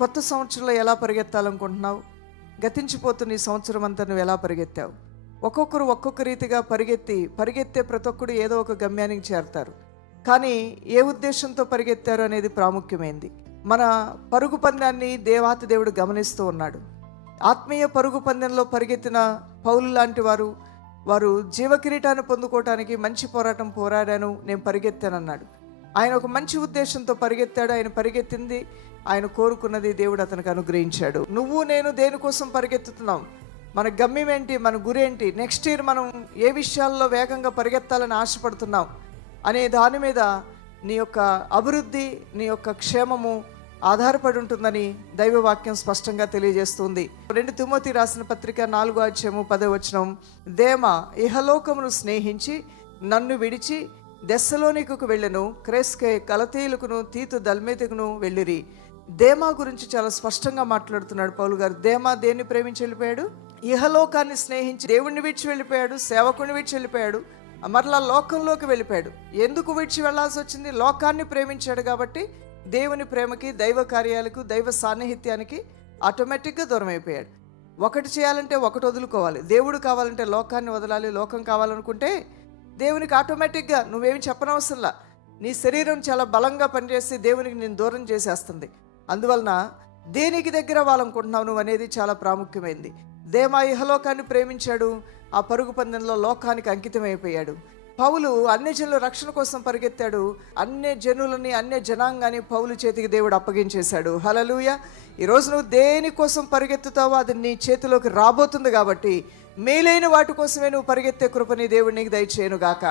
కొత్త సంవత్సరంలో ఎలా పరిగెత్తాలనుకుంటున్నావు? గతించిపోతున్న ఈ సంవత్సరం అంతా నువ్వు ఎలా పరిగెత్తావు? ఒక్కొక్కరు ఒక్కొక్క రీతిగా పరిగెత్తే ప్రతి ఒక్కడు ఏదో ఒక గమ్యానికి చేరతారు. కానీ ఏ ఉద్దేశంతో పరిగెత్తారు అనేది ప్రాముఖ్యమైంది. మన పరుగు పందాన్ని దేవాతి దేవుడు గమనిస్తూ ఉన్నాడు. ఆత్మీయ పరుగు పందెంలో పరిగెత్తిన పౌలు లాంటి వారు జీవకిరీటాన్ని పొందుకోవటానికి మంచి పోరాటం పోరాడాను, నేను పరిగెత్తానన్నాడు. ఆయన ఒక మంచి ఉద్దేశంతో పరిగెత్తాడు. ఆయన పరిగెత్తింది, ఆయన కోరుకున్నది దేవుడు అతనికి అనుగ్రహించాడు. నువ్వు నేను దేనికోసం పరిగెత్తుతున్నాం? మన గమ్యం ఏంటి? మన గురేంటి? నెక్స్ట్ ఇయర్ మనం ఏ విషయాల్లో వేగంగా పరిగెత్తాలని ఆశపడుతున్నాం అనే దాని మీద నీ యొక్క అభివృద్ధి, నీ యొక్క క్షేమము ఆధారపడి ఉంటుందని దైవవాక్యం స్పష్టంగా తెలియజేస్తుంది. 2 తిమోతి రాసిన పత్రిక 4:10 దేమా ఇహలోకమును స్నేహించి నన్ను విడిచి దెస్సలోనికుకు వెళ్ళెను, క్రెస్కే గలతీయులకును తీతు దల్మేతికును వెళ్ళిరి. దేమా గురించి చాలా స్పష్టంగా మాట్లాడుతున్నాడు పౌలు గారు. దేమా దేన్ని ప్రేమించి వెళ్ళిపోయాడు? ఇహలోకాన్ని స్నేహించి దేవుణ్ణి విడిచి వెళ్ళిపోయాడు, సేవకుని విడిచి వెళ్ళిపోయాడు, మరలా లోకంలోకి వెళ్ళిపోయాడు. ఎందుకు విడిచి వెళ్లాల్సి వచ్చింది? లోకాన్ని ప్రేమించాడు కాబట్టి దేవుని ప్రేమకి, దైవ కార్యాలకు, దైవ సాన్నిహిత్యానికి ఆటోమేటిక్గా దూరం అయిపోయాడు. ఒకటి చేయాలంటే ఒకటి వదులుకోవాలి. దేవుడు కావాలంటే లోకాన్ని వదలాలి, లోకం కావాలనుకుంటే దేవునికి ఆటోమేటిక్గా నువ్వేమి చెప్పనవసరంలా. నీ శరీరం చాలా బలంగా పనిచేసి దేవునికి నేను దూరం చేసేస్తుంది. అందువలన దేనికి దగ్గర వాళ్ళనుకుంటున్నావు నువ్వు అనేది చాలా ప్రాముఖ్యమైంది. దేమా ఇహలోకాన్ని ప్రేమించాడు, ఆ పరుగు పందెంలో లోకానికి అంకితమైపోయాడు. పౌలు అన్య జనుల రక్షణ కోసం పరిగెత్తాడు. అన్య జనాంగాన్ని పౌలు చేతికి దేవుడు అప్పగించేశాడు. హల్లెలూయా. ఈరోజు నువ్వు దేనికోసం పరిగెత్తుతావో అది నీ చేతిలోకి రాబోతుంది కాబట్టి మేలైన వాటి కోసమే నువ్వు పరిగెత్తే కృపని దేవుడు నీకు దయచేయను గాక.